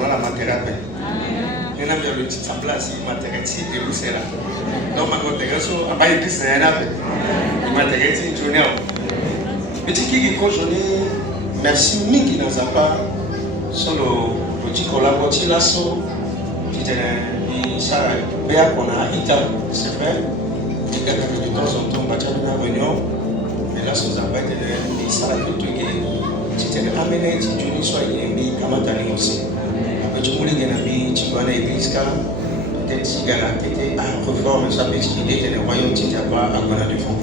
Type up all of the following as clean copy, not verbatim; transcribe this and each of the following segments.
dans la matérielle. Il y a un petit place, il m'a terreti et vous c'est là. Donc, ma contération, à part l'église, c'est un appel. Il m'a terreti une journée. Petit qui conjoint, merci, Mingi dans sa part, sur le petit collaborateur là, sur ça, bien qu'on a Ita, c'est vrai. Il y a de temps en temps, on va faire une réunion, mais là, sur sa part, ça va tout gagner. C'était amené, tu ne sois pas comment t'allais aussi. Tu voulais gagner, tu vas à l'église, peut-être si tu as un reforme, ça peut être le royaume, tu n'as pas à gagner du fond.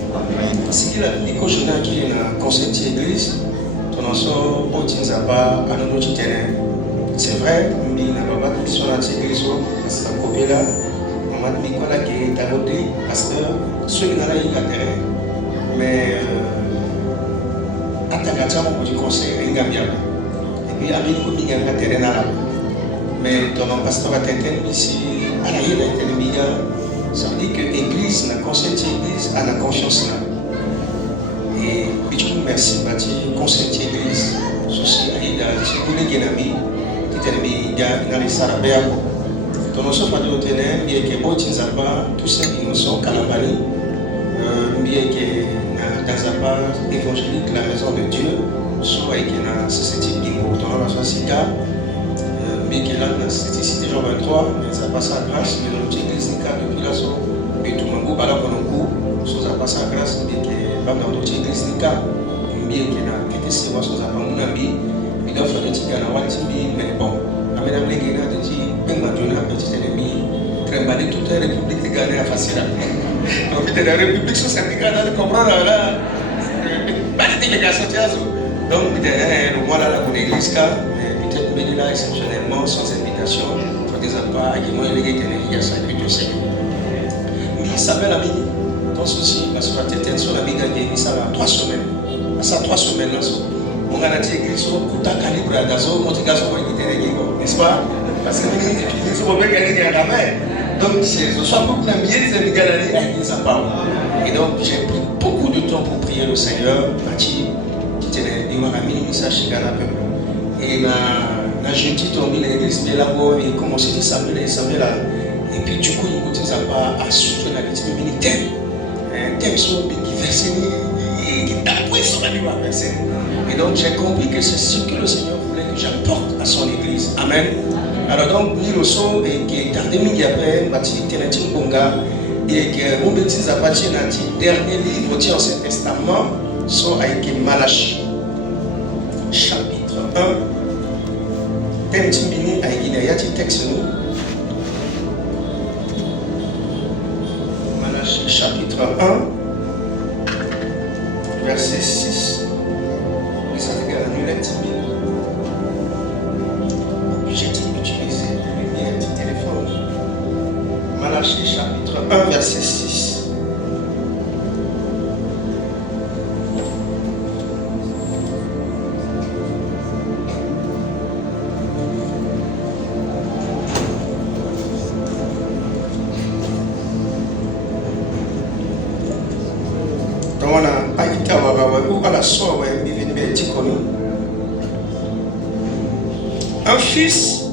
Si tu as des cochons qui ont un conseil d'église, ton ensemble, tu n'as pas à nous tenir. C'est vrai, mais il n'y a pas de mission à l'église, parce que copier là, on m'a dit que qui est à côté, parce que ceux qui n'ont pas eu d'intérêt. Mais, Atagata, on peut conseil, il y a bien. Et puis, avec le il y a un intérêt dans la mais ton pasteur va t'entendre ici, à la yéla ça veut dire que l'église, la conscience de l'église, a la confiance là. Et puis tu merci, Bati, conscience de l'église, ceci, Aïda, si vous voulez gagner, qui t'aime, il y a les sarabéa. Ton ensemble de l'automne, bien que Boti Zaba, tous ceux qui nous sont calabani, bien que dans Zaba évangélique, la maison de Dieu, soit qu'il y a ce type de mots, ton ensemble Sika. Mais qui est là, c'était Jean 23, mais ça passe à grâce, mais notre église n'est qu'à depuis la zone. Et tout le monde, bah là, on a un coup, ça passe à grâce, mais qui est dans notre église n'est qu'à, bien qu'il y a qui était si moi, ça va mon ami, il doit faire des petits gars, mais bon, la mesdames les gars, de dire, ben, ma Dieu, un petit ennemi, très mal, toute la République de Ghana est facile. Donc, la République sous syndicat, de comprendre, là, pas de délégation, donc, voilà, la bonne église, venir là exceptionnellement, sans invitation, pour des appâts, qui m'ont élevé, il y a 5 8 5. Mais il s'appelle ami, ton souci, parce que tu es sur la vie gagnée, il s'en a 3 semaines. Ça 3 semaines là, on a dit écrit sur Kouta Calibre à Gazo, mon petit garçon, il était gagné, n'est-ce pas? Parce que nous sommes bien gagnés à la main. Donc, je sois beaucoup d'ambiance, c'est une galerie, il s'en parle. Et donc, j'ai pris beaucoup de temps pour prier le Seigneur, Bati, qui était un ami, ça chez Ghana Peuple. Et la jeudi tombé l'église de là-bas et commencé à s'amener là. Et puis du coup, il continue à souffler la vie militaire. Un thème sur le verset qui t'appuie sur la vie verset. Et donc j'ai compris que c'est ce que le Seigneur voulait que j'apporte à son église. Amen. Alors donc, nous sommes et qui est tardé midi après, bâti Tenatin Bonga, et que mon bêtise a bâti le dernier livre du Ancien Testament, soit avec Malachie, chapitre 1. Thème Timbini a Guinée, il texte nous. Malachie chapitre 1, verset 6. Vous avez gagné l'annulette Timbini. J'ai dit utiliser la lumière du téléphone. Malachie chapitre 1, verset 6. Un fils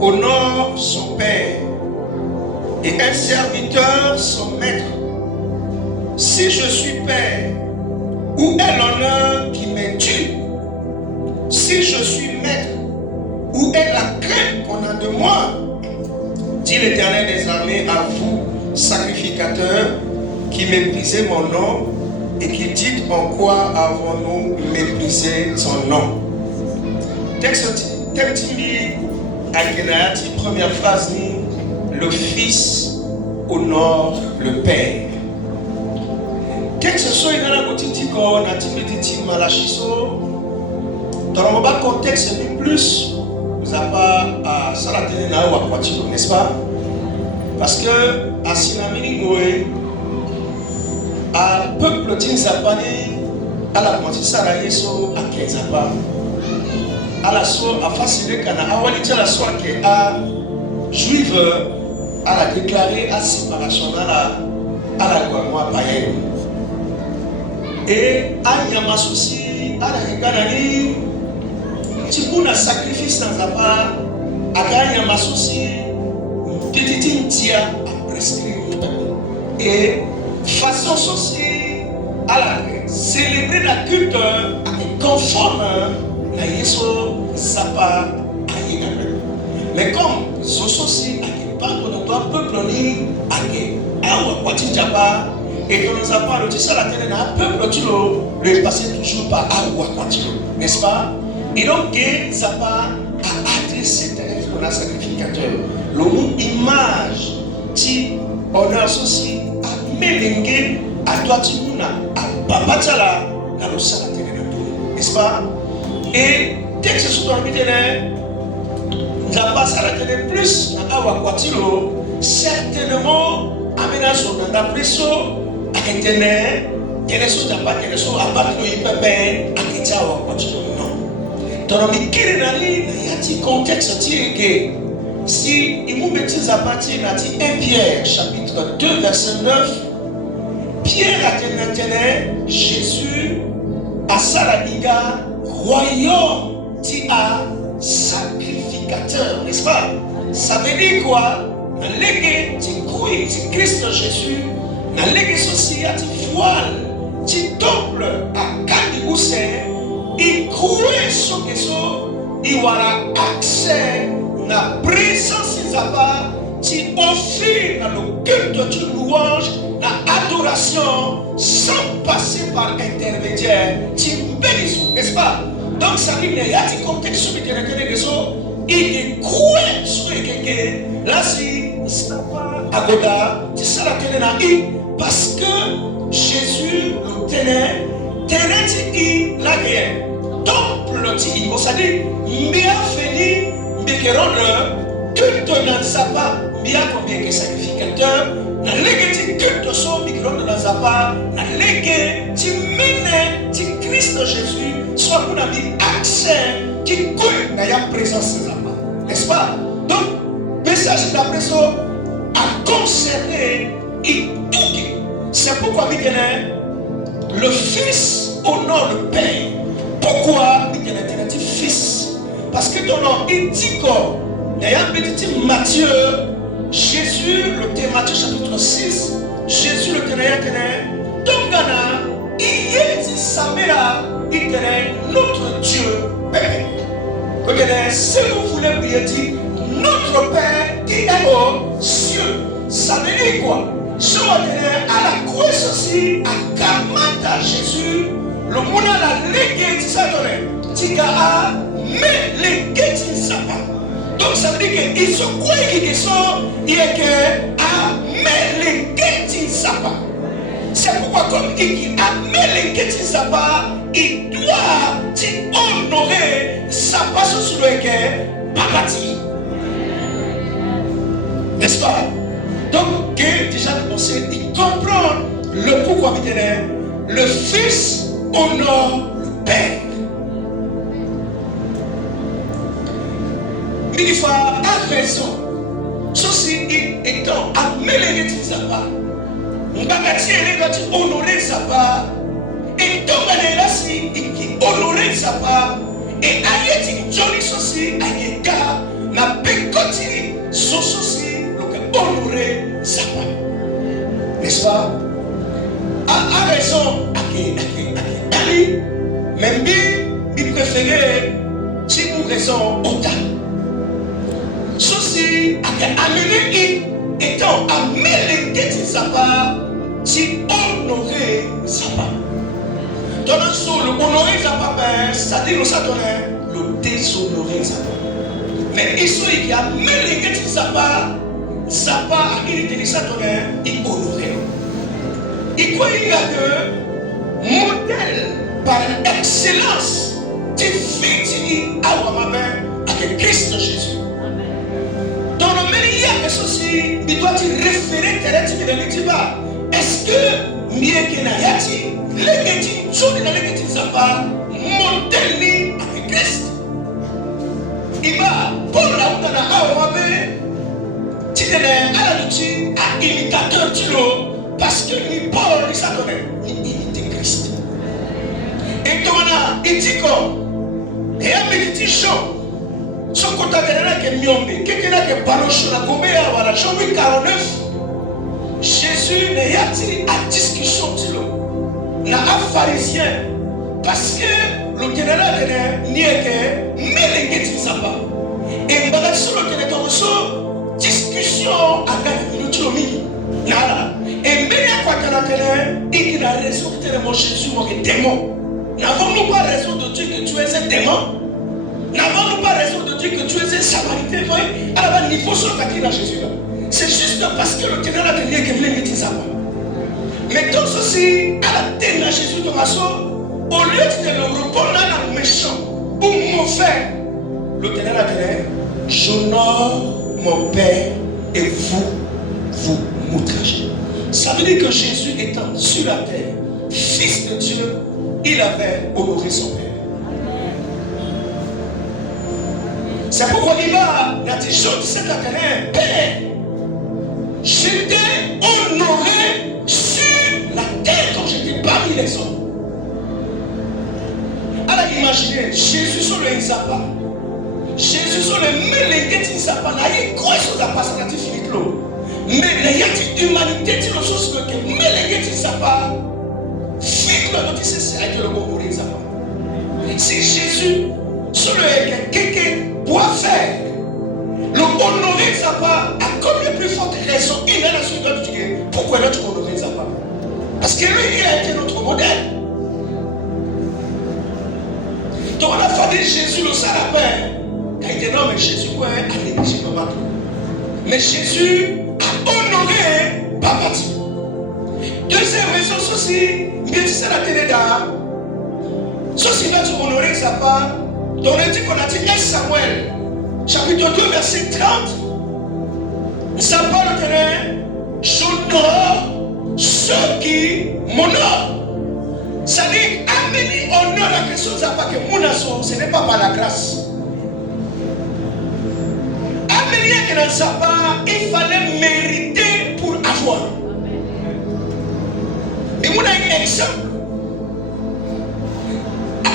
honore son père et un serviteur son maître. Si je suis père, où est l'honneur qui me tue? Si je suis maître, où est la crainte qu'on a de moi? Dit l'Éternel des armées à vous, sacrificateurs, qui méprisez mon nom, et qui dites en quoi avons-nous méprisé son nom. Texte première phrase, le fils honore le père. Texte soit dans la boutique qu'on a dit Malachiso, dans le contexte de plus, vous n'avez pas à Salatene ou à Quatino, n'est-ce pas? Parce que à Sinamini Noé, à peuple d'Inzapani, à la moitié Sarayeso, à Kenzapa, à la soie, à faciliter Kana, à Walita la soie qui a juive, à la déclarer à séparation, à la Guamois païenne. Et à Yamas aussi, à la Kanani, tu peux un sacrifice dans la part, Aganya Masousi, petit tia à prescrire. Et façon aussi à la célébrer la culte conforme à Yeso Sapa à Yégabe. Mais comme Sososi a pas qu'on doit peuple ni à Awa Kwatijaba et qu'on nous a pas le ça la télé n'a peuple tu le passer toujours par Awa Kwatilo, n'est-ce pas? Et donc Sapa a adressé qu'on a sacrificateur. Le mot image qui honneur aussi à Melengue à toi Timuna à Babachala dans le salon n'est-ce pas? Et dès que ce soit dans le télé, nous avons passé à la télé plus à Awakwatilo, certainement aménagement dans la pression à Internet, qu'elle soit à pas qu'elle soit à battre le hyper à Kétia Awakwatilo. Non. Dans le Kérénali, il y a un contexte que si il nous met à partir de 1 Pierre chapitre 2 verset 9, Pierre a tenu Jésus à Saladiga, royaume qui a sacrificateur, n'est-ce pas? Ça veut dire quoi? Dans l'église, tu crois, tu Christ Jésus, dans l'église aussi, tu voile, tu temple à Kadiboussé, il croit sur que il aura accès à la présence de Zapa, tu offres dans le culte de louange, l'adoration sans passer par intermédiaire, tu bénis, n'est-ce pas? Donc ça veut dire qu'il y a un contexte sur lequel il est croix sur le là si Agoda, c'est ça la télé parce que Jésus le tenait il l'a gagné. Donc le dit, ça dit, bien fini, bien que rendre culte dans sa part, bien combien que sacrificateur. Na légué culte son micro de la zapa, na légué tu mènes tu Christ Jésus, soit pour la vie accès qui coule dans la présence de zapa, n'est-ce pas? Donc message d'après ça a concerné et tout. C'est pourquoi le Fils honore le Père. Pourquoi dit Fils? Parce que ton nom il dit quoi? Il y a un petit Matthieu. Jésus, le thème Matthieu chapitre 6, Jésus le tenait, Tongana, il est dit Samela, il tenait notre Dieu Père. Regardez, si vous voulez prier, dit notre Père qui est aux cieux. Ça veut dire quoi? Je tenais à la croix aussi, à Kamata Jésus, le monde à la légué, ça donnait, Tika, mais légué, ça pas. Donc ça veut dire qu'ils sont quoi qu'ils sont, il est que Améléguéti Sapa. C'est pourquoi comme il Améléguéti Sapa, il doit honorer Sapa sur le que Babati. N'est-ce pas? Donc déjà il comprend le pourquoi le Fils honore le Père. Milifa a raison. Ceci étant amélioré de Zapa. Mbagati est honoré Zapa. Et donc elle est là si honoré Zapa. Et ayeti Johnny Sosi ayeka na bekoti sososi le honoré Zapa. N'est-ce pas? A raison Ali même il préférait si nous raison autant. Ceci a amené étant amélioré de Zapa, si honoré Zapa. Dans le sol, le honoré Zapa, c'est-à-dire le déshonoré Zapa. Mais ici, il y a amélioré de Zapa, Zapa a été dit ça, il honoré. Il croit qu'il y a que modèle par excellence, tu fais à Wamabe avec Christ Jésus. Dans le meilleur ceci, il doit te référer est-ce que mieux que Nayati, l'église, sur l'église Zapa, modèle avec Christ. Il va pour la route à Awabe, tu es à la lutte, à imitateur du lot, parce que ni Paul ni Satan, ni imite Christ. Et toi, il dit quoi? Et un petit chant, son côté de la miombe, quelqu'un qui baloche la combien voilà, Jean-Louis 49. Jésus n'a pas à discussion de n'a un pharisien parce que le ténéra n'y est que mais les gens ne pas. Et mbala sur le ténéra discussion à gagner le tiomi. Nala. Et mais quoi que la télé, il n'a raison de te mon Jésus mon démon. N'avons-nous pas raison de dire que tu es un démon? N'avons-nous pas raison de dire que tu es un samaritain? Alors, il faut se faire à Jésus là. C'est juste parce que le ténèbre a tenu que vous ne mettez pas. Mais tout ceci, à la tête de Jésus de Masso, au lieu de le répondre à un méchant ou mauvais, le ténèbre a tenu, j'honore mon Père et vous m'outragez. Ça veut dire que Jésus étant sur la terre, fils de Dieu, il avait honoré son Père. C'est pourquoi il va dans les jours de cette année, Père, j'étais honoré sur la terre quand j'étais parmi les hommes. Alors imaginez, Jésus sur le Nzapa, Jésus sur le Mélenguet Nzapa, il y a quoi sur la passe à la finite l'eau. Mais il y a une humanité qui est chose que Mélenguet Nzapa, fit le notice, c'est avec le honoré Nzapa. Si Jésus sur le quelqu'un doit faire le honorer Nzapa a comme les plus fortes raisons, il est la suite de Dieu. Pourquoi notre honorer Nzapa? Parce que lui, il a été notre modèle. Donc on a fallu Jésus le salapin. Il a été non, mais Jésus a négligé Papa. Mais Jésus a honoré Papa. Deuxième raison, ceci, bien c'est la télé d'art. Ceci va te honorer Nzapa. Donc on dit qu'on a dit 1 Samuel, chapitre 2, verset 30. Nzapa le terrain, j'honore ceux qui m'honorent. Ça dit, amener honneur à quelque chose que mon asso, ce n'est pas par la grâce. Amener que dans Nzapa, il fallait mériter pour avoir. Mais on a un exemple.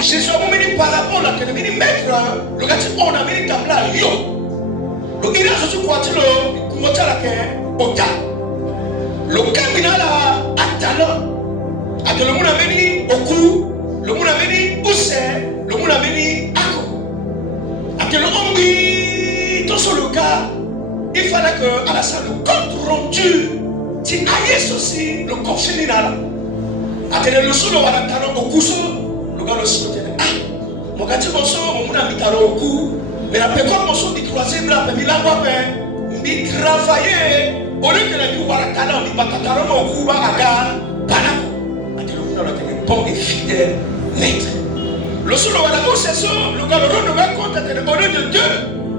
Jésus a mis par rapport à la maître, le gars on a mis la table à Lyon. Donc il a reçu quoi tu le commentaire à la au tas. Le caminal à talent. À tout le monde a mis au cou, le monde a mis au sein, le monde a mis à quoi. À tout le monde mis tout sur le cas. Il fallait que à la salle le compte rendu, tu ailles aussi le conflit là. À tout le solo à la talent au cou. Le gars le solo ah, mon gars tu monso, mon a mis talent au cou. Mais la personne monso dit croiser blanc, mais il a pas fait, il travaillait. Au lieu de la vie voir la talent, il va talent au cou, va à gare, pas bon et fidèle maître. Le solo à la hausse, c'est ça. Le gars le renouvelle compte au lieu de 2,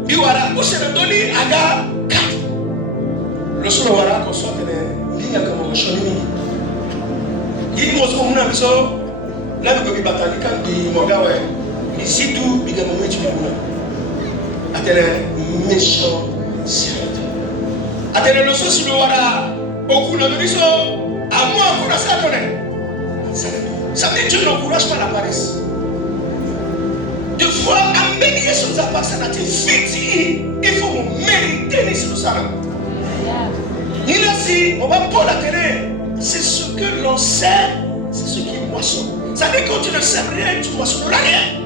il va la hausse de donner à gare 4. Le solo à la hausse, il y a comme un chemin. Il m'a dit qu'on a mis ça. Là, nous avons battu quand il m'a dit, ici tout, il y a un moment où tu m'as dit, à méchant serviteur. À tel le solo, le voilà, au coup de l'horizon, à moi, pour la salle. Ça veut dire que Dieu n'encourage pas la paresse. Deux fois, amener sur sa part, ça n'a été fait. Il faut mériter sur ça. Il a dit, on va pas la télé. C'est ce que l'on sait, c'est ce qui moissonne. Ça veut dire que quand tu ne sais rien, tu moissonnes rien.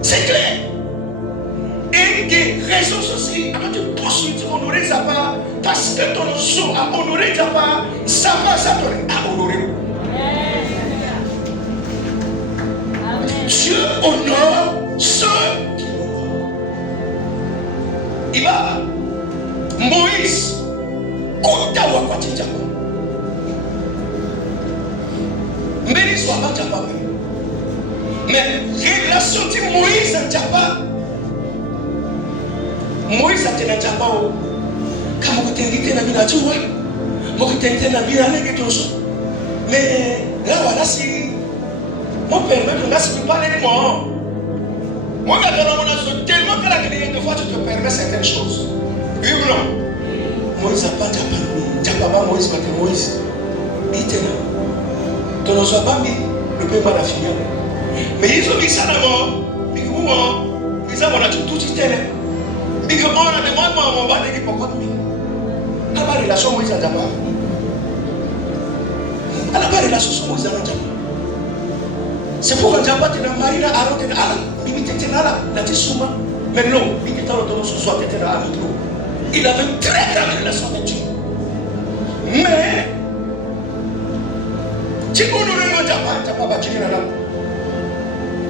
C'est clair. Et des raisons aussi, avant de poursuivre, tu honorer sa part. Parce que ton nom a honoré ta part, sa part, ça a honoré. Dieu honore ceux qui l'honorent. Il va Moïse Kota Wakwati Japa. Mais il soit pas Japa. Mais relation de Moïse à Japa. Moïse a tenu Japa. Quand vous t'invitez dans la vie, vous t'invitez dans la vie, mais là voilà si. Mon père, même si tu parles de moi, moi, tellement que la grille de fois, tu te permets certaines choses. Oui ou non? Moïse n'a pas Diapaba, Moïse, Moïse. Il était là. Tu ne sois pas mis, le peuple va la finir. Mais ils ont mis ça d'abord. Ils ont tout dit. Ils ont mon bas de pourquoi à la relation Moïse à Japa. À la relation Moïse à Japa. C'est pour que Japa te na marina aro te na ala, bibi te na ala, na te souma. Mais non, bibi te na ce soir te na amito. Il avait une très grande relation avec Dieu. Mais tu peux nous le Japa, Japa va tirer la lame.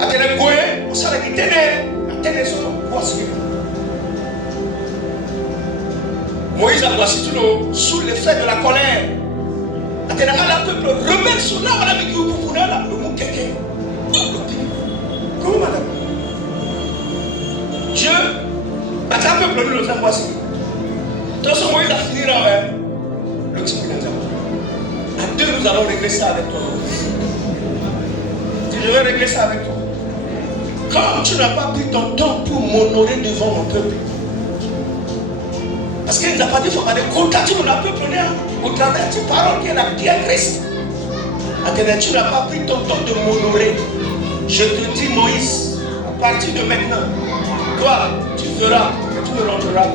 Atene goye, on s'arrête qui tenait son voici. Moïse a voici tout le sous l'effet de la colère. Atene à la peuple rebelle sur là, on a mis pour là, le mot quelqu'un. Comment madame? Dieu, un peuple nous le voici. Tout ce Moïse a fini là, le petit peu à deux, nous allons régler ça avec toi. Je vais régler ça avec toi. Quand tu n'as pas pris ton temps pour m'honorer devant mon peuple, parce qu'il n'a pas dit qu'il faut aller contacter mon peuple au travers de paroles qui est la pierre Christ. Tu n'as pas pris ton temps de m'honorer. Je te dis, Moïse, à partir de maintenant, toi, tu feras et tu me rendras.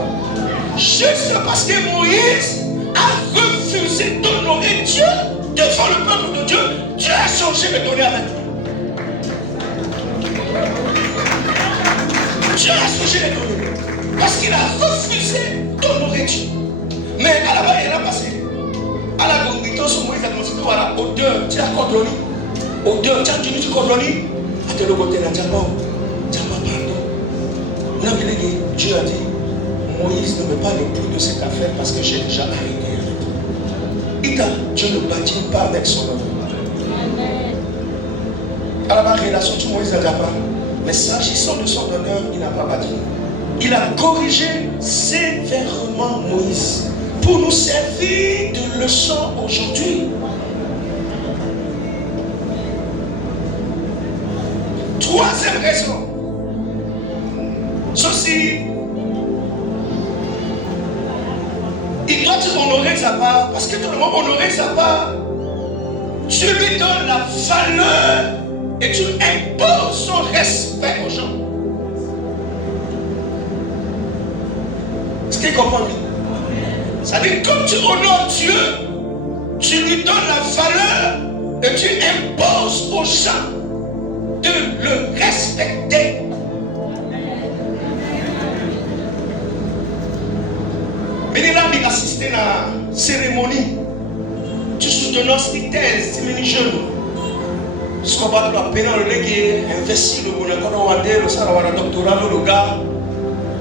Juste parce que Moïse a refusé d'honorer Dieu devant le peuple de Dieu, Dieu a changé de donner avec lui. Dieu a changé les données parce qu'il a refusé d'honorer Dieu. Mais à la base, il a passé. À la gongito, sur Moïse a commencé à la odeur, tu as condamné. Odeur, tu as tenu du condamné. À te le côté, là, tu as pardon. Dieu a dit, Moïse ne me parle plus de cette affaire parce que j'ai déjà arrêté avec toi. Dieu ne bâtit pas avec son homme. À la base, relation de Moïse n'a pas. Mais s'agissant de son honneur, il n'a pas battu. Il a corrigé sévèrement Moïse pour nous servir de leçon aujourd'hui. Troisième raison. Ceci, il doit honorer sa part parce que tout le monde honorer sa part. Tu lui donnes la valeur et tu imposes son respect aux gens. Est-ce qu'il comprend? Ça veut dire que comme tu honores Dieu, tu lui donnes la valeur et tu imposes aux gens de le respecter. Mais là, il assisté à la cérémonie. Tu soutenons cette thèse, c'est jeune. Ce qu'on va appeler le légué, investir le Monaco, le Sarawara doctorat, le gars,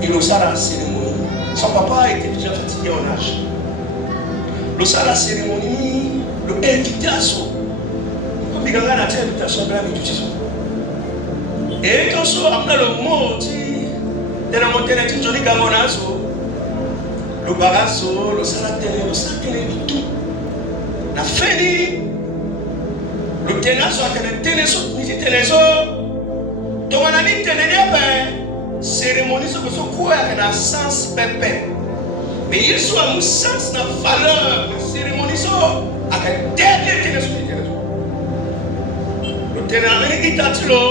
et le Sara cérémonie. Son papa était déjà fatigué en âge. Le Sara cérémonie, le invité à son. Comme il y a une invitation, il y a une invitation. Et quand on a le mot, de la montagne, tu dis Gamonazo, le barazo, le Saratélé, le tout. La fini. Le tenazo a été téléso, ni téléso. Donc on a dit téléso, cérémonie sur son cours avec un sens pépé. Mais il soit un sens de valeur, cérémonie sur avec un dernier téléso. Le téléso est tatilo,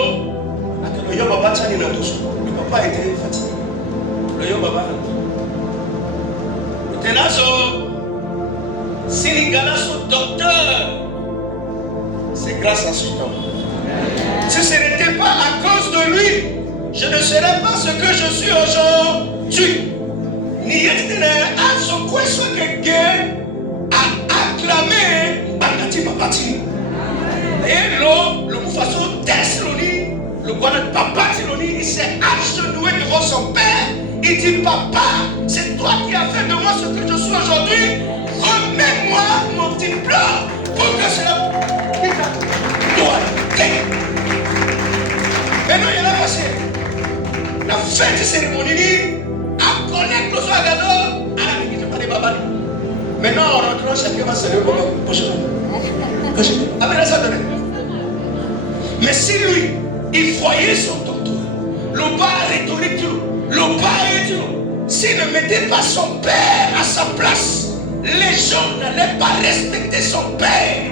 avec le yobaba tchani na tous. Le papa était fatigué. Le yobaba. Le téléso, Sénégala son docteur. C'est grâce à ce temps. Si ce n'était pas à cause de lui, je ne serais pas ce que je suis aujourd'hui. Ni à son quoi soit quelqu'un a acclamé Bakati Babati. Et le Moufaso Tessloni, le Guanan Papatiloni, il s'est agenouillé devant son père. Il dit, papa, c'est toi qui as fait de moi ce que je suis aujourd'hui. Remets-moi mon diplôme pour que cela. Maintenant, il y a la passé. La fête de cérémonie, à connaître le soir à la limite, pas de babali. Maintenant, en rentrant, chacun va se lever prochainement. Après ça, donne. Mais si lui, il voyait son docteur, le bar rhétorique, le bar et tout, s'il ne mettait pas son père à sa place, les gens n'allaient pas respecter son père.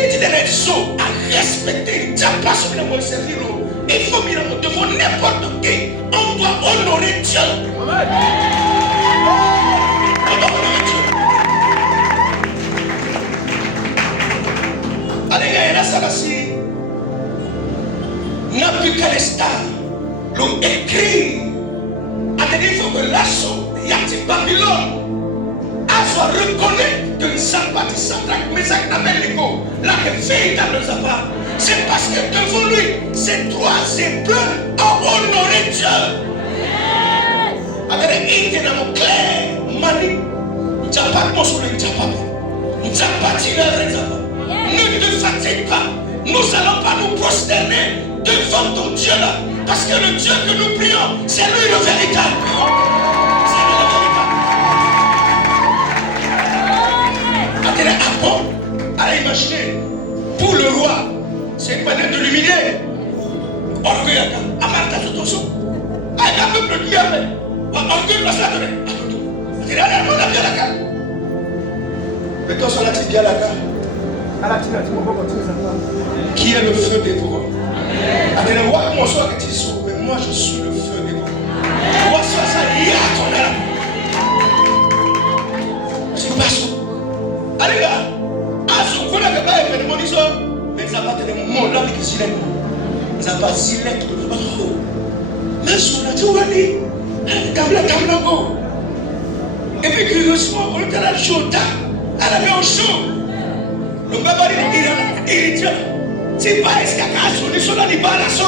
Il dit les gens à respecter. Il n'y a pas sur le mot servir. Il faut mieux devant n'importe qui. On Dieu. On doit honorer Dieu. Allez, il y a ça aussi. Nabucodonosor l'ont écrit. Il faut que l'assaut de Babylone soit reconnu que Zapata, Sadrach, Meshach, Abednego, là que véritable Zapata, c'est parce que devant lui, ces trois hébreux ont honoré Dieu. Avec il était dans mon clair, Mani, Zapata, mon soleil, Zapata, ne te fatigue pas, nous n'allons pas nous prosterner devant ton Dieu là, parce que le Dieu que nous prions, c'est lui le véritable. Allez, imaginez, pour le roi, c'est une manière de l'humilier. Orgueil, à Martha, tout son. Un peu plus de mieux, orgueil, la salle. Mettons sur la tibia la gare. Qui est le feu dévorant? Mais moi je suis le feu dévorant. C'est pas ça. Allez là, mais ça va être mon là qui s'y lève. Ça va s'y lève. Mais sur la tour, et puis curieusement, on est à la chaude, à la main au chaud. Le baba il dit, c'est pas est-ce qu'il y a qu'à sonner sur la liba la so.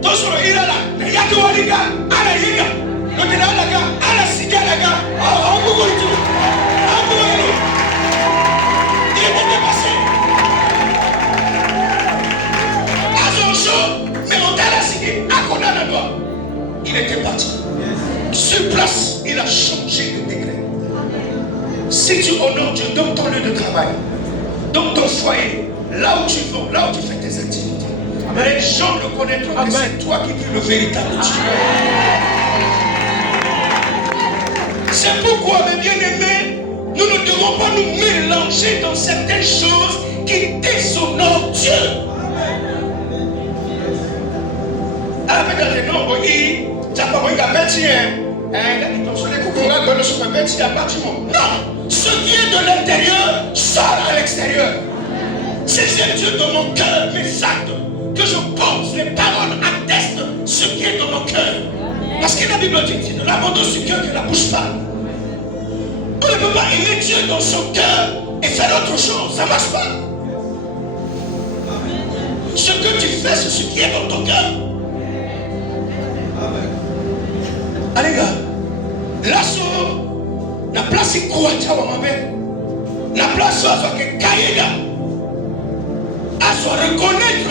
Tout sur le ira là, il y a que Waliga, à la yiga, le déna la gare, à la ciga la gare, on peut go tout. Il est dépassé. À son chaud, mais on t'a la ciga, à Konana doigt. Il était parti. Sur place, il a changé de degré. Si tu honores Dieu dans ton lieu de travail, dans ton foyer, là où tu vas, là où tu fais tes activités, les gens le connaîtront que c'est toi qui es le véritable Dieu. C'est pourquoi, mes bien-aimés, nous ne devons pas nous mélanger dans certaines choses qui déshonorent Dieu. Non, ce qui est de l'intérieur sort à l'extérieur. Si c'est Dieu dans mon cœur, mes actes, que je pense, les paroles attestent ce qui est dans mon cœur. Parce que la Bible dit, c'est de l'abondance du cœur que la bouche parle. On ne peut pas aimer Dieu dans son cœur et faire autre chose, ça ne marche pas. Ce que tu fais, c'est ce qui est dans ton cœur. Allez gars, l'assaut, la place est quoi, la place est caïda. À se reconnaître,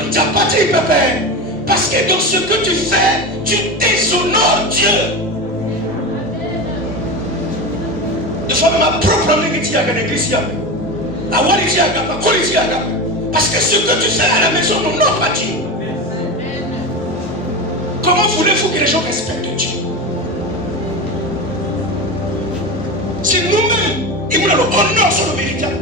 parce que dans ce que tu fais, tu déshonores Dieu. De fois, ma propre âme qui tient à l'église, parce que ce que tu fais à la maison n'honore pas Dieu. Comment voulez-vous que les gens respectent Dieu? C'est nous-mêmes, il nous honore sur le véritable.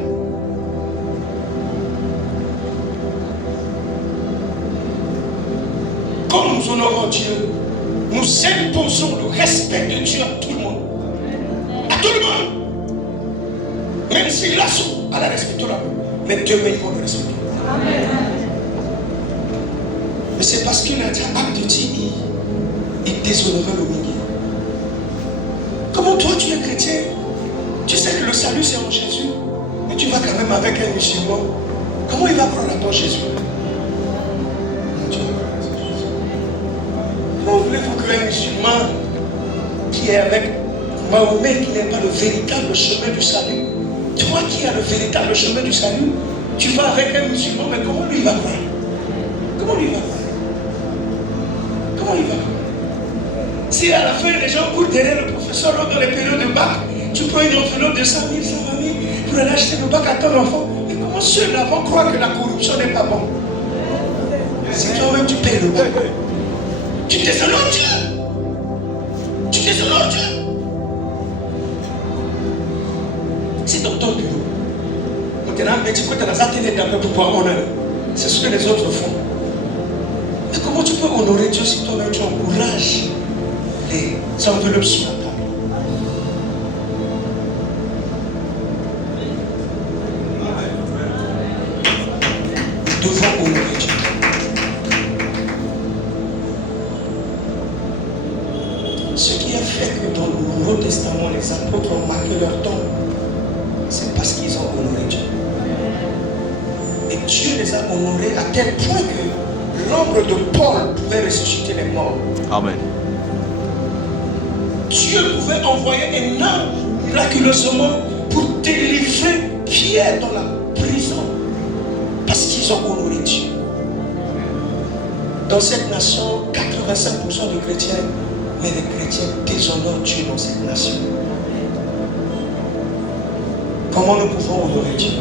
Comme nous honorons Dieu, nous imposons le respect de Dieu à tout le monde. À tout le monde. Même si l'assaut à la respectera, mais Dieu ils vont le respecter. Mais c'est parce qu'il a un acte de Dieu, il déshonorait le milieu. Comment toi tu es chrétien? Tu sais que le salut c'est en Jésus, mais tu vas quand même avec un musulman. Comment il va croire à ton Jésus? Comment voulez-vous qu'un musulman qui est avec Mahomet, qui n'est pas le véritable chemin du salut, toi qui as le véritable chemin du salut, tu vas avec un musulman, mais comment lui va croire? Comment lui va croire? Comment il va croire? Si à la fin les gens courent derrière le professeur dans les périodes de bac, tu prends une enveloppe de 100 000, 120 000 pour aller acheter le bac à ton enfant. Mais comment ceux-là vont croire que la corruption n'est pas bon? Si toi-même tu payes le bac, tu déshonores Dieu. Tu déshonores Dieu. Si dans ton bureau, c'est ce que les autres font. Mais comment tu peux honorer Dieu si toi-même tu encourages des enveloppes sur la table. Nous devons honorer Dieu. Ce qui a fait que dans le Nouveau Testament, les apôtres ont marqué leur temps, c'est parce qu'ils ont honoré Dieu. Et Dieu les a honorés à tel point que l'ombre de Paul pouvait ressusciter les morts. Amen. Dieu pouvait envoyer un ange miraculeusement pour délivrer Pierre dans la prison parce qu'ils ont honoré Dieu. Dans cette nation, 85% de chrétiens, mais les chrétiens déshonorent Dieu dans cette nation. Comment nous pouvons honorer Dieu?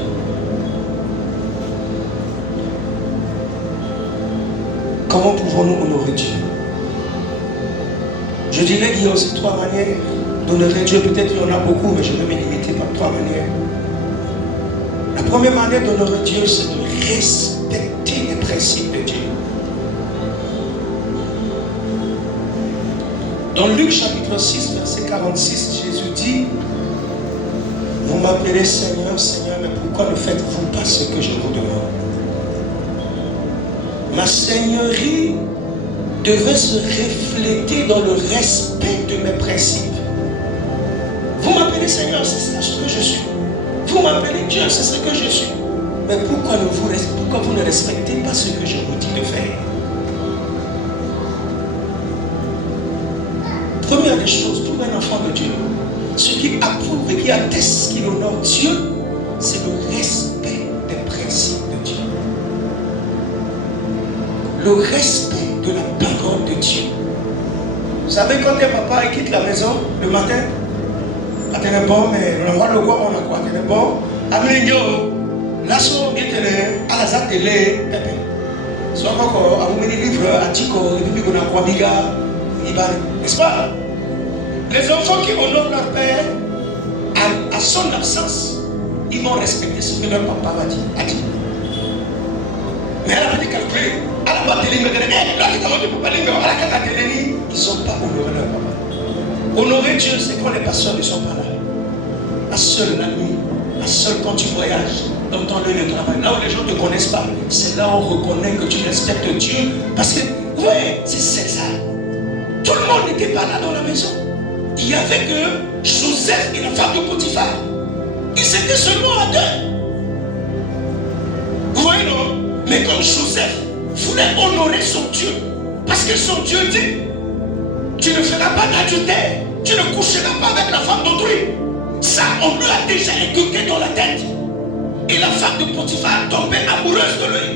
Comment pouvons-nous honorer Dieu? Je dirais qu'il y a aussi 3 manières d'honorer Dieu. Peut-être qu'il y en a beaucoup, mais je vais me limiter par 3 manières. La première manière d'honorer Dieu, c'est de respecter les principes de Dieu. Dans Luc chapitre 6, verset 46, Jésus dit: vous m'appelez Seigneur, Seigneur, mais pourquoi ne faites-vous pas ce que je vous demande? Ma seigneurie devait se refléter dans le respect de mes principes. Vous m'appelez Seigneur, c'est ce que je suis. Vous m'appelez Dieu, c'est ce que je suis. Mais pourquoi vous ne respectez pas ce que je vous dis de faire? Première des choses, pour un enfant de Dieu, ce qui approuve et qui atteste qu'il honore Dieu, c'est le respect des principes de Dieu. Le respect de la parole de Dieu. Vous savez, quand un papa quitte la maison le matin, attendez bon, mais on va le voir, on a quoi? Attendez bon, amenez-nous, laissons bien à la zate de lait, soit encore, à vous mener livre, à Tico, et puis qu'on a quoi, biga, n'est-ce pas? Les enfants qui honorent leur père, à son absence, ils vont respecter ce que leur papa a dit. Mais elle a dit calculer. Ils n'ont pas honoré leur papa. Honorer Dieu, c'est quand les pasteurs ne sont pas là. La seule la nuit, la seule quand tu voyages, dans ton lieu de travail, là où les gens ne te connaissent pas, c'est là où on reconnaît que tu respectes Dieu. Parce que, oui, c'est César. Tout le monde n'était pas là dans la maison. Il y avait que Joseph et la femme de Potiphar. Ils étaient seulement à 2. Vous voyez, non? Mais comme Joseph voulait honorer son Dieu, parce que son Dieu dit: tu ne feras pas d'adultère, tu ne coucheras pas avec la femme d'autrui. Ça, on lui a déjà inculqué dans la tête. Et la femme de Potiphar tombait amoureuse de lui.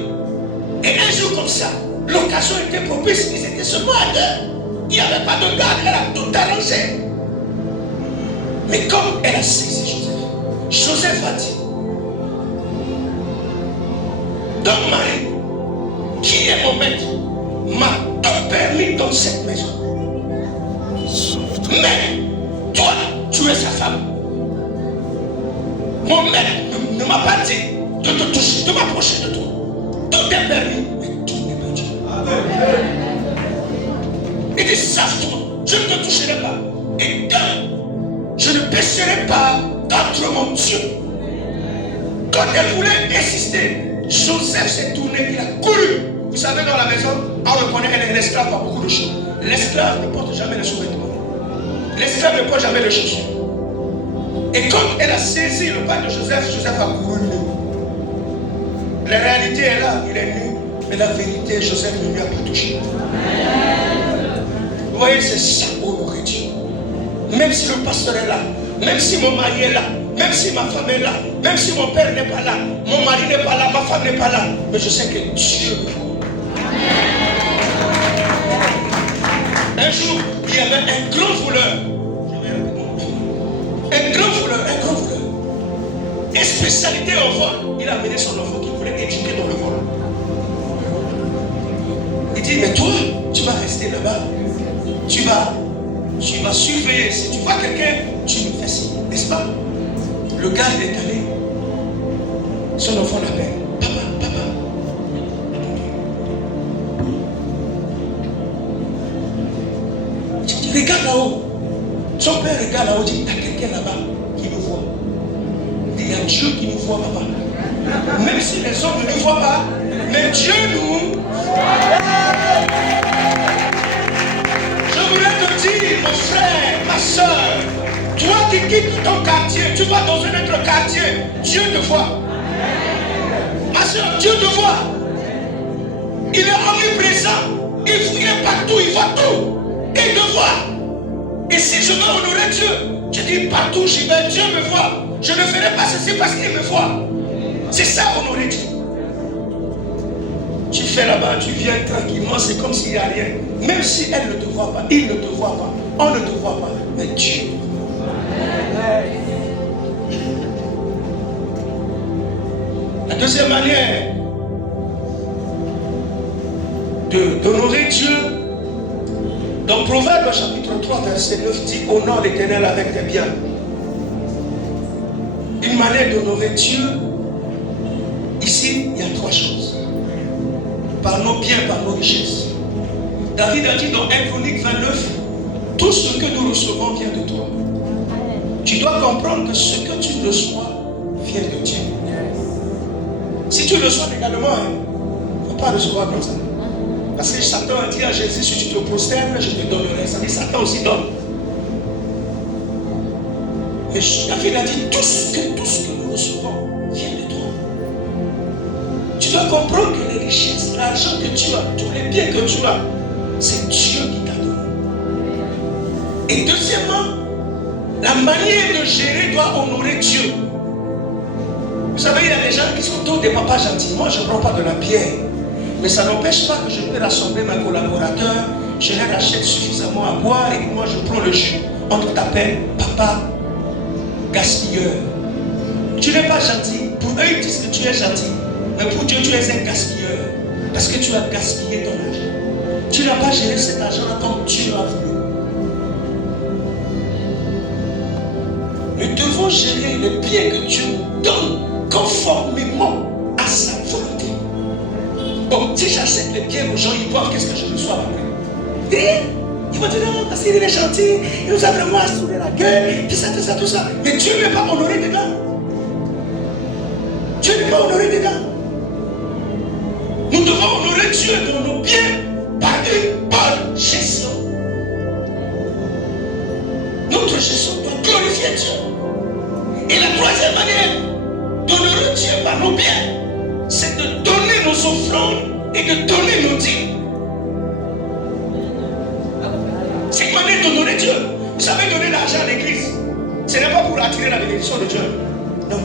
Et un jour comme ça, l'occasion était propice, ils étaient seulement à 2. Il n'y avait pas de garde, elle a tout arrangé. Mais comme elle a saisi Joseph, Joseph a dit: ton mari, qui est mon maître, m'a tout permis dans cette maison. Mais toi, tu es sa femme. Mon maître ne m'a pas dit de te toucher, de m'approcher de toi. Tout est permis, mais tout n'est pas Dieu. Il dit: sache-toi, je ne te toucherai pas. Et je ne pécherai pas contre mon Dieu. Quand elle voulait insister, Joseph s'est tourné, il a couru. Vous savez, dans la maison, on reconnaît un esclave par beaucoup de choses. L'esclave ne porte jamais les sous-vêtements. L'esclave ne porte jamais de chaussures. Et quand elle a saisi le pas de Joseph, Joseph a couru nu. La réalité est là, il est nu. Mais la vérité, Joseph ne lui a pas touché. Vous voyez, c'est ça, honorer Dieu. Même si le pasteur est là, même si mon mari est là, même si ma femme est là, même si mon père n'est pas là, mon mari n'est pas là, ma femme n'est pas là, mais je sais que Dieu. Un jour, il y avait un grand voleur. Un grand voleur. Et spécialité au vol, il a amené son enfant qu'il voulait éduquer dans le vol. Il dit: mais toi, tu vas rester là-bas. Tu vas surveiller. Si tu vois quelqu'un, tu me fais signe, n'est-ce pas? Le gars, il est allé. Son enfant l'appelle: papa, papa. Il dit, regarde là-haut. Son père regarde là-haut, il dit, il y a quelqu'un là-bas qui nous voit. Il y a Dieu qui nous voit, papa. Même si les hommes ne nous voient pas, mais Dieu nous. Je voulais te dire, mon frère, ma soeur, toi qui quittes ton quartier, tu vas dans un autre quartier, Dieu te voit. Ma soeur, Dieu te voit. Il est omniprésent. Il est partout, il voit tout. Il te voit. Et si je veux honorer Dieu, je dis partout j'y vais, Dieu me voit. Je ne ferai pas ceci parce qu'il me voit. C'est ça honorer Dieu. Tu fais là-bas, tu viens tranquillement, c'est comme s'il n'y a rien. Même si elle ne te voit pas, il ne te voit pas, on ne te voit pas, mais Dieu. La deuxième manière d'honorer Dieu, dans Proverbe chapitre 3 verset 9 dit, honore l'Éternel avec tes biens. Une manière d'honorer Dieu, ici il y a trois choses. Par nos biens, par nos richesses. David a dit dans 1 Chronique 29, tout ce que nous recevons vient de toi. Tu dois comprendre que ce que tu reçois vient de Dieu. Si tu reçois également, il ne faut pas recevoir comme ça. Parce que Satan a dit à Jésus, si tu te prosternes, je te donnerai. Ça dit, Satan aussi donne. Mais David a dit, tout ce que nous recevons vient de toi. Tu dois comprendre que les richesses, l'argent que tu as, tous les biens que tu as, c'est Dieu qui t'a donné. Et deuxièmement, la manière de gérer doit honorer Dieu. Vous savez, il y a des gens qui sont tous des papas gentils. Moi, je ne prends pas de la pierre. Mais ça n'empêche pas que je peux rassembler mes collaborateurs. Je leur achète suffisamment à boire et moi, je prends le jus. On t'appelle papa gaspilleur. Tu n'es pas gentil. Pour eux, ils disent que tu es gentil. Mais pour Dieu, tu es un gaspilleur. Parce que tu as gaspillé ton argent. Tu n'as pas géré cet argent comme Dieu a voulu. Nous devons gérer les biens que Dieu nous donne conformément à sa volonté. Bon, si j'achète les biens aux gens, ils voient qu'est-ce que je reçois après. Et ils vont dire non, parce qu'il est gentil, il nous a vraiment assuré la gueule, tout ça, tout ça, tout ça. Mais Dieu n'est pas honoré dedans. Dieu n'est pas honoré dedans. Nous devons honorer Dieu dans nos biens par une bonne gestion. Notre gestion doit glorifier Dieu. Et la troisième manière d'honorer Dieu par nos biens, c'est de donner nos offrandes et de donner nos dîmes. C'est une manière d'honorer Dieu. Vous savez, donner l'argent à l'église, ce n'est pas pour attirer la bénédiction de Dieu. Non.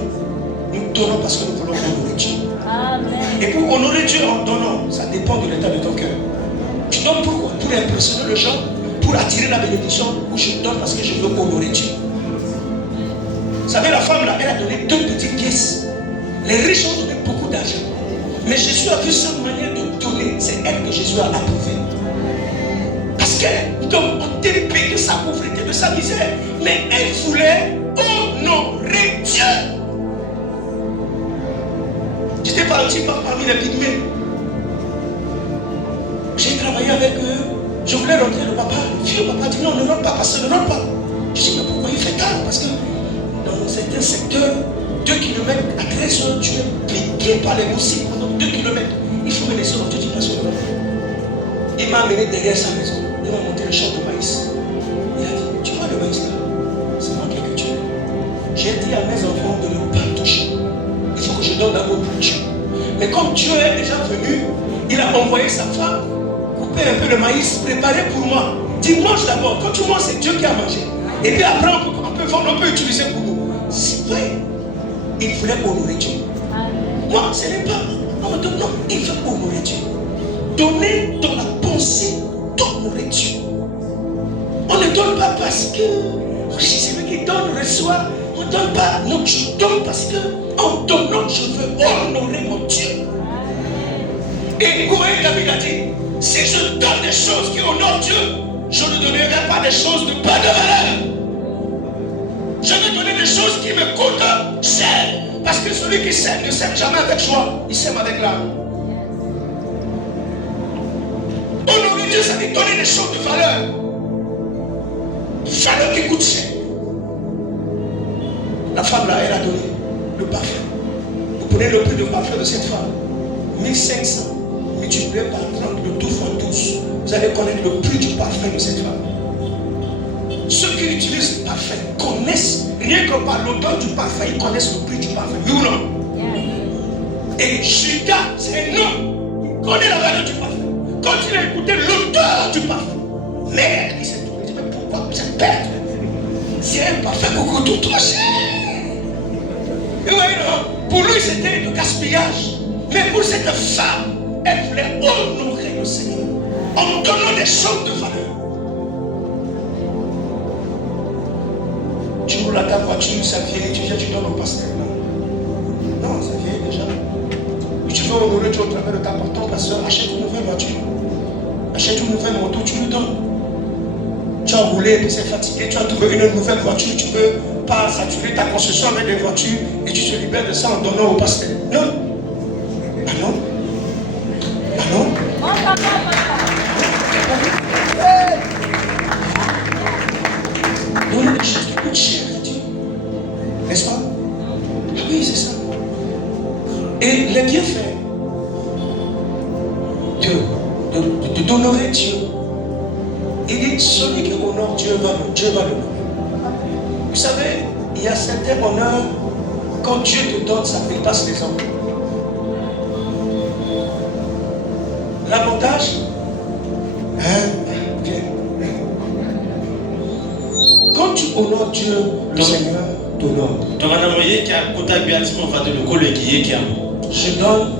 Nous donnons parce que nous voulons honorer Dieu. Amen. Et pour honorer Dieu en donnant, ça dépend de l'état de ton cœur. Tu donnes pourquoi? Pour impressionner le gens, pour attirer la bénédiction, ou je donne parce que je veux honorer Dieu. Vous savez, la femme là, elle a donné 2 petites pièces. Les riches ont donné beaucoup d'argent. Mais Jésus a vu cette manière de donner. C'est elle que Jésus a approuvée. Parce qu'elle a dépayé sa pauvreté, de sa misère. Mais elle voulait honorer Dieu. J'étais parti parmi les pygmées. J'ai travaillé avec eux. Je voulais rentrer, le papa, le vieux papa dit non, ne rentre pas, parce que ne rentre pas. Je dis mais pourquoi il fait tard? Parce que dans certains secteurs, 2 km à 13 heures, tu es piqué par les moustiques pendant 2 km. Il faut me laisser rentrer, tu dis pas sur le rentre. Il m'a amené derrière sa maison. Il m'a montré le champ de maïs. Il a dit, tu vois le maïs là? C'est moi qui ai cultivé. J'ai dit à mes enfants de ne pas toucher. Il faut que je donne d'abord pour Dieu. Mais comme Dieu est déjà venu, il a envoyé sa femme couper un peu le maïs, préparer pour moi. Dis, mange d'abord. Quand tu manges, c'est Dieu qui a mangé. Et puis après, on peut utiliser pour nous. C'est vrai. Il voulait honorer Dieu. Moi, ce n'est pas. Non, il veut honorer Dieu. Donner dans la pensée d'honorer Dieu. On ne donne pas parce que c'est lui qui donne, reçoit. On ne donne pas. Non, je donne parce que en donnant, je veux honorer mon Dieu. Et Goé David a dit, si je donne des choses qui honorent Dieu, je ne donnerai pas des choses de pas de valeur. Je vais donner des choses qui me coûtent cher. Parce que celui qui sème ne sème jamais avec joie, il sème avec l'âme. Honorer Dieu, ça veut donner des choses de valeur. coûte cher. La femme là, elle a donné le parfum. Vous prenez le prix de parfum de cette femme. 1500 multiplié par 30, le 2 fois 12. Vous allez connaître le prix du parfum de cette femme. Ceux qui utilisent le parfum connaissent, rien que par l'odeur du parfum, ils connaissent le prix du parfum. Oui ou non? Et Judas, c'est un homme. Il connaît la valeur du parfum. Quand il a écouté l'odeur du parfum, merde, il s'est trouvé. Il dit, mais pourquoi cette perte? C'est un parfum beaucoup trop cher. Et oui, non, pour lui, c'était du gaspillage. Mais pour cette femme, elle voulait honorer le Seigneur en donnant des choses de valeur. Tu roules à ta voiture, ça vieillit, tu viens, tu donnes au pasteur. Non, ça vieillit déjà. Tu veux honorer Dieu au travers de ta porte, pasteur, achète une nouvelle voiture. Achète une nouvelle moto, tu lui donnes. Tu as roulé, tu es fatigué, tu as trouvé une nouvelle voiture, tu ne peux pas saturer ta concession avec des voitures et tu te libères de ça en donnant au pasteur. Non. Ah non? Ah non? Donner des choses qui coûtent cher à Dieu. N'est-ce pas? Ah oui, c'est ça. Et les bienfaits d'honorer Dieu. Il dit, celui qui honore Dieu va l'honorer. Vous savez, il y a certains honneurs, quand Dieu te donne, ça dépasse les hommes. L'avantage, quand tu honores Dieu, le Seigneur t'honore. Je donne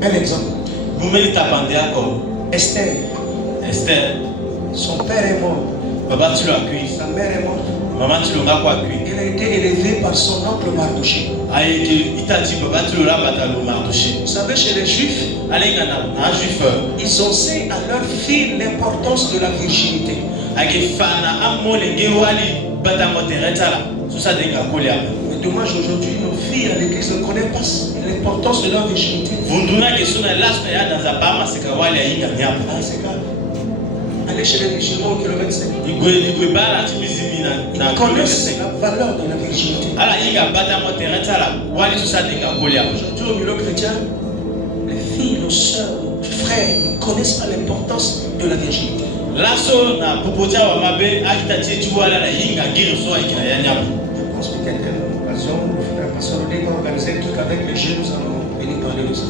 un exemple. Esther, son père est mort. Sa mère est morte. Il a été élevé par son oncle Mardoché. Vous savez, chez les Juifs, ils enseignent à leurs filles l'importance de la virginité. Mais dommage, aujourd'hui, nos filles à l'église ne connaissent pas l'importance de leur virginité. Ah, c'est grave. Allez chez les musulmans au kilomètre 5. Ils connaissent la valeur de la virginité. Aujourd'hui, au milieu chrétien, les filles, nos soeurs, nos frères ne connaissent pas l'importance de la virginité. Je pense que quelqu'un occasion, le pasteur Odé va organiser un truc avec les jeunes, nous allons venir parler de ça.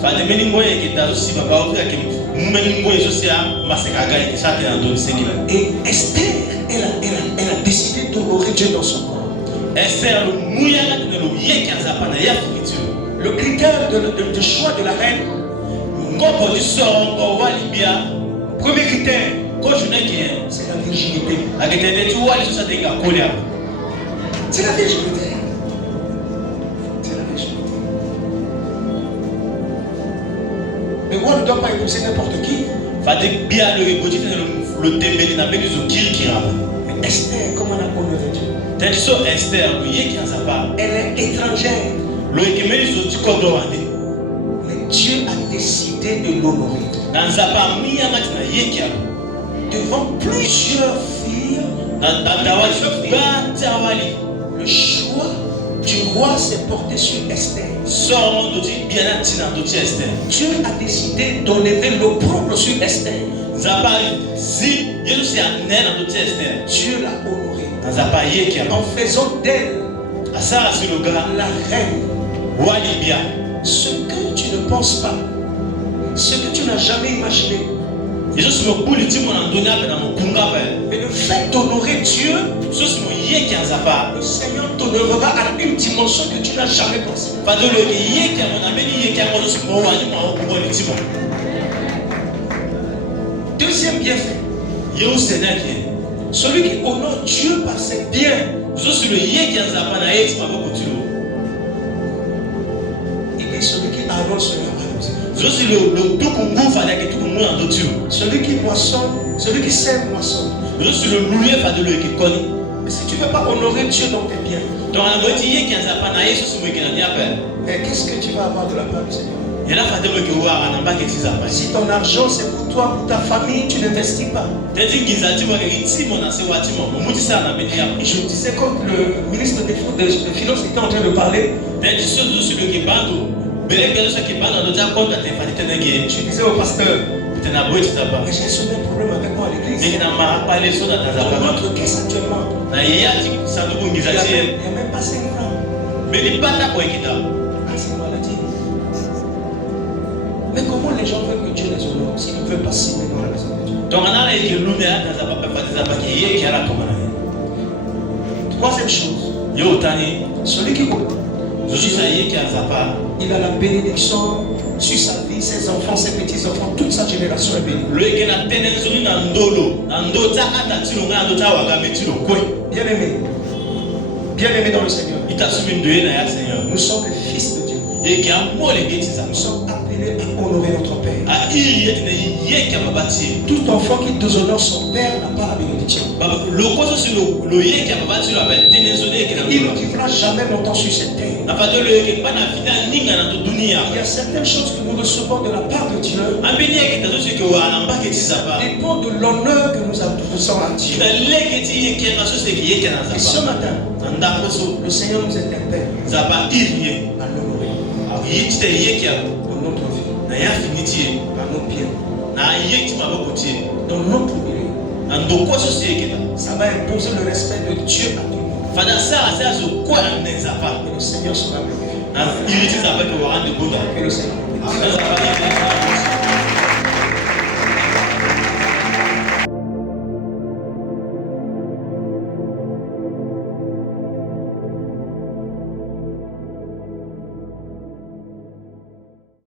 Et Esther, elle a décidé d'honorer Dieu dans son corps. Le critère de choix de la reine, premier critère, c'est la virginité. C'est la virginité. C'est la virginité. Le roi ne doit pas épouser n'importe qui. Mais Esther, comment elle a honoré Dieu? Elle est étrangère. Mais Dieu a décidé de l'honorer. Devant plusieurs filles, le choix du roi s'est porté sur Esther. Dieu a décidé d'enlever l'opprobre sur Esther. Dieu l'a honorée en faisant d'elle la reine. Ce que tu ne penses pas, ce que tu n'as jamais imaginé. Mais le fait d'honorer Dieu, le Seigneur t'honorera à une dimension que tu n'as jamais pensé. Deuxième bienfait, celui qui honore Dieu par ses biens. Il dit celui qui avance sur la celui qui moissonne, celui qui sème moissonne. Mais si tu ne veux pas honorer Dieu dans tes biens, qu'est-ce que tu vas avoir de la part du Seigneur? Si ton argent c'est pour toi, pour ta famille, tu n'investis pas. Et je disais quand le ministre des Finances était en train de parler, je disais au pasteur, mais j'ai souvent un problème avec moi à l'église. Dans notre caisse actuellement, il n'y a même pas 5 francs. Ah, c'est maladie. Mais comment les gens veulent que Dieu les honore s'ils ne veulent pas s'aimer dans la maison de Dieu? Troisième chose, celui qui il a la bénédiction sur sa vie, ses enfants, ses petits-enfants, toute sa génération est bénie. Bien-aimé dans le Seigneur, nous sommes les fils de Dieu. Nous sommes appelés à honorer notre Père. Tout enfant qui déshonore son Père n'a pas la bénédiction. Il ne vivra jamais longtemps sur cette terre. Il y a certaines choses que nous recevons de la part de Dieu. Dépend de l'honneur que nous adressons à Dieu. Et ce matin, le Seigneur nous interpelle à l'honorer dans notre vie, dans nos pieds, dans notre milieu. Ça va imposer le respect de Dieu à tout le monde. Et le Seigneur sera glorifié. Que le Seigneur